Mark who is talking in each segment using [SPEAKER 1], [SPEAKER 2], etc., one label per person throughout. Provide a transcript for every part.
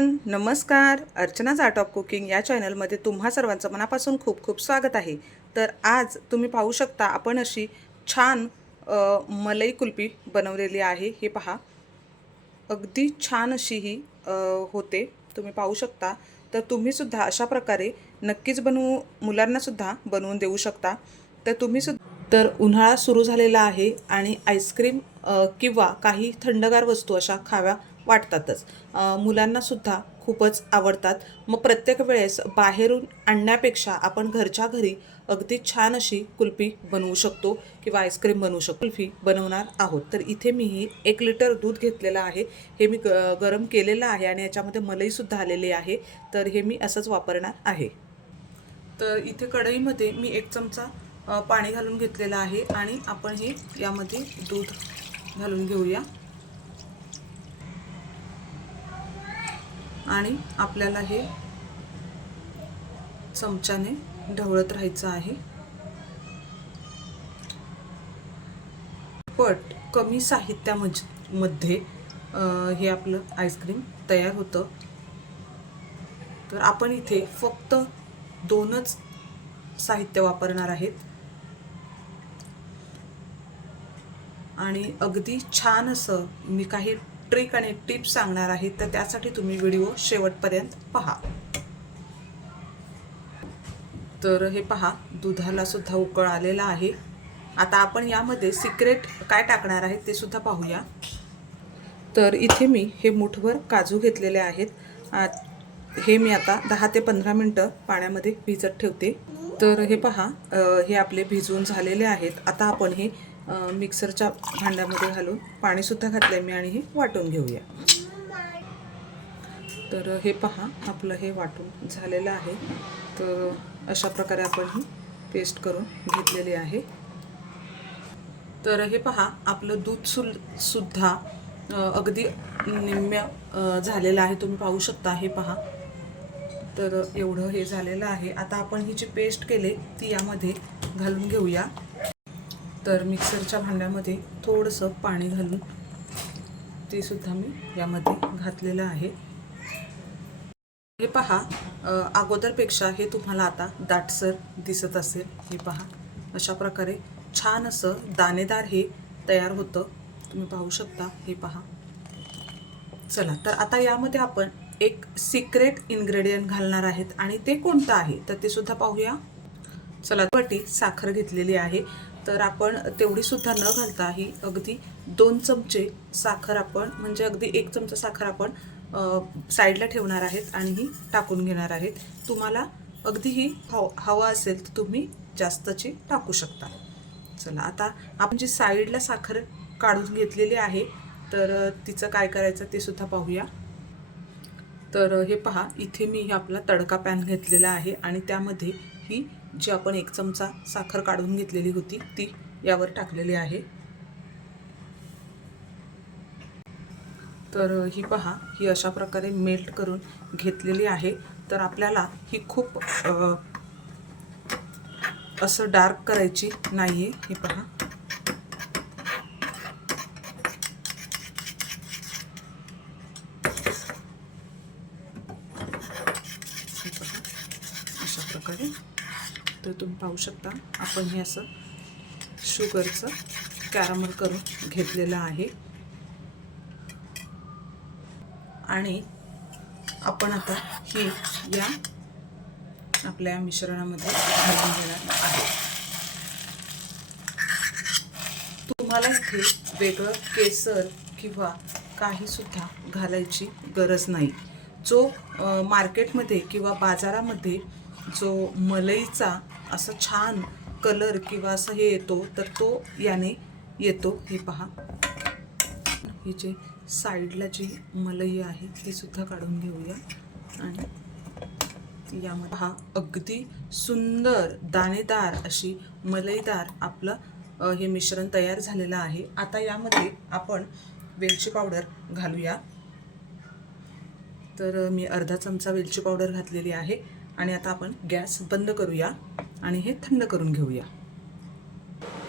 [SPEAKER 1] Everyone नमस्कार. अर्चनाज art of cooking या चॅनलमध्ये तुम्हा सर्वांचं मनापासून खूप खूप स्वागत आहे. तर आज तुम्ही पाहू शकता आपण अशी छान मलई कुल्फी बनवलेली आहे. हे पहा. अगदी छान अशी ही होते. तुम्ही पाहू शकता. तर तुम्हीसुद्धा अशा प्रकारे नक्कीच बनवू मुलांनासुद्धा बनवून देऊ शकता. तर तुम्हीसुद्धा तर उन्हाळा सुरू झालेला आहे आणि आईस्क्रीम किंवा काही थंडगार वस्तू अशा खाव्या वाटतातच. मुलांनासुद्धा खूपच आवडतात. मग प्रत्येक वेळेस बाहेरून आणण्यापेक्षा आपण घरच्या घरी अगदी छान अशी कुल्फी बनवू शकतो किंवा आईस्क्रीम बनवू शकतो. कुल्फी बनवणार आहोत. तर इथे मी ही एक लिटर दूध घेतलेलं आहे. हे मी ग गरम केलेलं आहे आणि याच्यामध्ये मलईसुद्धा आलेली आहे. तर हे मी असंच वापरणार आहे. तर इथे कढईमध्ये मी एक चमचा पाणी घालून घेतलेलं आहे आणि आपण हे यामध्ये दूध घालून घेऊया. आणि आपल्याला हे चमच्याने ढवळत राहायचं आहे. पट कमी साहित्यामध्ये मध्ये हे आपलं आईस्क्रीम तयार होतं. तर आपण इथे फक्त दोनच साहित्य वापरणार आहेत. आणि अगदी छान असं मी काही ट्रिक आणि टिप्स सांगणार आहे तर त्यासाठी तुम्ही व्हिडिओ शेवटपर्यंत पहा. तर हे पहा दुधाला सुद्धा उकळ आलेला आहे. आता आपण यामध्ये सिक्रेट काय टाकणार आहे ते सुद्धा पाहूया. तर इथे मी हे मुठभर काजू घेतलेले आहेत. हे मी आता दहा ते पंधरा मिनटं पाण्यामध्ये भिजत ठेवते. तर हे पहा हे आपले भिजवून झालेले आहेत. आता आपण हे मिक्सरच्या भांड्यामध्ये घालून पाणीसुद्धा घातलं आहे मी आणि हे वाटून घेऊया. तर हे पहा आपलं हे वाटून झालेलं आहे. तर अशा प्रकारे आपण ही पेस्ट करून घेतलेली आहे. तर हे पहा आपलं दूध सुल सुद्धा अगदी निम्म्य झालेलं आहे. तुम्ही पाहू शकता हे पहा. तर एवढं हे झालेलं आहे. आता आपण ही जी पेस्ट केले ती यामध्ये घालून घेऊया. तर मिक्सरच्या भांड्यामध्ये थोडंसं पाणी घालून ते सुद्धा मी यामध्ये घातलेलं आहे. हे पहा अगोदरपेक्षा हे तुम्हाला आता दाटसर दिसत असेल. हे पहा अशा प्रकारे छान असं दाणेदार हे तयार होतं. तुम्ही पाहू शकता हे पहा. चला तर आता यामध्ये आपण एक सिक्रेट इन्ग्रेडियंट घालणार आहेत. आणि ते कोणतं आहे? तर ते सुद्धा पाहूया. चला पटी साखर घेतलेली आहे. तर आपण तेवढी सुद्धा न घालता ही अगदी दोन चमचे साखर आपण म्हणजे अगदी एक चमचा साखर आपण साईडला ठेवणार आहेत आणि ही टाकून घेणार आहेत. तुम्हाला अगदी ही हव हवं असेल तर तुम्ही जास्तची टाकू शकता. चला आता आपण जी साईडला साखर काढून घेतलेली आहे तर तिचं काय करायचं ते सुद्धा पाहूया. तर हे पहा इथे मी आपला तडका पॅन घेतलेला आहे आणि त्यामध्ये ही जी आपण एक चमचा साखर काढून घेतलेली होती ती यावर टाकलेली आहे. तर ही पहा ही अशा प्रकारे मेल्ट करून घेतलेली आहे. तर आपल्याला ही खूप असं डार्क करायची नाही आहे ही हे पहा. अशा प्रकारे तर तुम्ही पाहू शकता. आपण हे असं शुगरचं कॅरमल करून घेतलेलं आहे. आणि आपण आता ही या आपल्या मिश्रणामध्ये घालून घेणार आहे तुम्हाला इथे वेगळं केसर किंवा काही सुद्धा घालायची गरज नाही. जो मार्केटमध्ये किंवा बाजारामध्ये जो मलईचा असं छान कलर किंवा असं हे येतो तर तो याने येतो. हे पहा. ही जे साईडला जी मलई आहे ती सुद्धा काढून घेऊया. आणि यामध्ये हा अगदी सुंदर दाणेदार अशी मलईदार आपलं हे मिश्रण तयार झालेलं आहे. आता यामध्ये आपण वेलची पावडर घालूया. तर मी अर्धा चमचा वेलची पावडर घातलेली आहे आणि आता आपण गॅस बंद करूया आणि हे थंड करून घेऊया.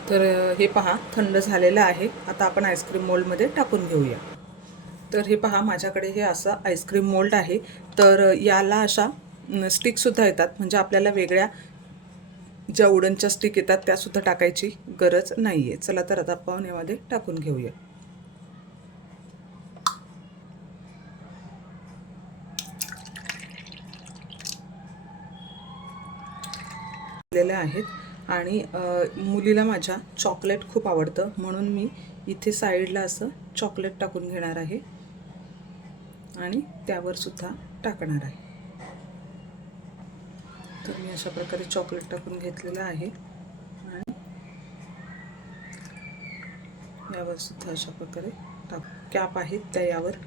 [SPEAKER 1] तर हे पहा थंड झालेलं आहे. आता आपण आईस्क्रीम मोल्डमध्ये टाकून घेऊया. तर हे पहा माझ्याकडे हे असं आईस्क्रीम मोल्ड आहे. तर याला अशा स्टिकसुद्धा येतात. म्हणजे आपल्याला वेगळ्या ज्या उडनच्या स्टिक येतात त्यासुद्धा टाकायची गरज नाही आहे चला तर आता आपण यामध्ये टाकून घेऊया. दिलेल्या आहेत. आणि मुलीला माझ्या चॉकलेट खूप आवडतं. म्हणून मी इथे साईडला असं चॉकलेट टाकून घेणार आहे. आणि त्यावर सुद्धा टाकणार आहे. तर मी अशा प्रकारे चॉकलेट टाकून घेतलेलं आहे. आणि यावर सुद्धा अशा प्रकारे टाक कॅप आहेत त्या यावर.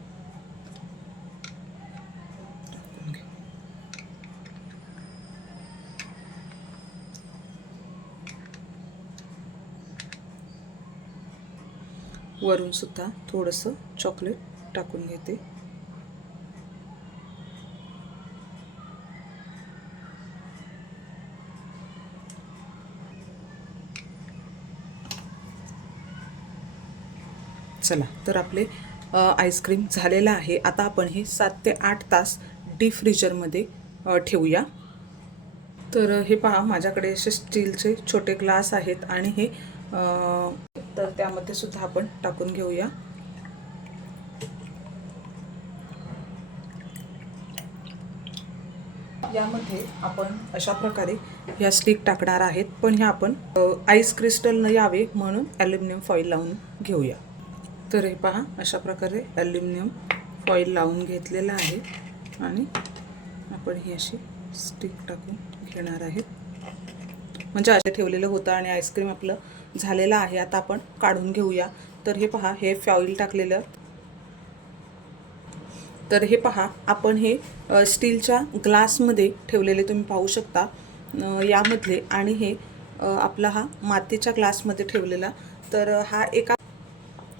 [SPEAKER 1] वरूनसुद्धा थोडंसं चॉकलेट टाकून घेते. चला तर आपले आईस्क्रीम झालेलं आहे. आता आपण हे सात ते आठ तास डीप फ्रीजरमध्ये ठेवूया. तर हे पहा माझ्याकडे असे स्टीलचे छोटे ग्लास आहेत आणि हे तर त्यामध्ये सुद्धा आपण टाकून घेऊया. यामध्ये आपण अशा प्रकारे ह्या स्टिक टाकणार आहेत. पण ह्या आपण आईस क्रिस्टल न यावे म्हणून ॲल्युमिनियम फॉईल लावून घेऊया. तर हे पहा अशा प्रकारे ॲल्युमिनियम फॉईल लावून घेतलेलं आहे. आणि आपण ही अशी स्टिक टाकून घेणार आहेत. म्हणजे असे ठेवलेलं होतं आणि आईस्क्रीम आपलं झालेलं आहे. आता आपण काढून घेऊया. तर हे पहा हे फॉईल टाकलेलं. तर हे पहा आपण हे स्टीलच्या ग्लासमध्ये ठेवलेले तुम्ही पाहू शकता. यामधले आणि हे आपला हा मातीच्या ग्लासमध्ये ठेवलेला. तर हा एका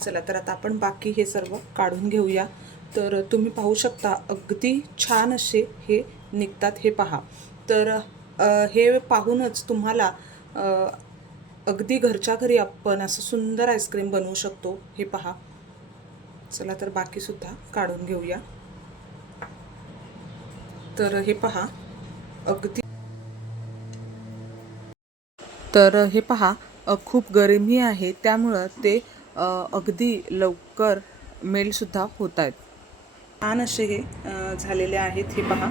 [SPEAKER 1] चला तर आता आपण बाकी हे सर्व काढून घेऊया. तर तुम्ही पाहू शकता अगदी छान असे हे निघतात हे पहा. तर हे पाहूनच तुम्हाला अगदी घरच्या घरी आपण असं सुंदर आईस्क्रीम बनवू शकतो हे पहा. चला तर बाकीसुद्धा काढून घेऊया. तर हे पहा अगदी तर हे पहा खूप गरमी आहे त्यामुळं ते अगदी लवकर मेलसुद्धा होत आहेत. छान असे हे झालेले आहेत हे पहा.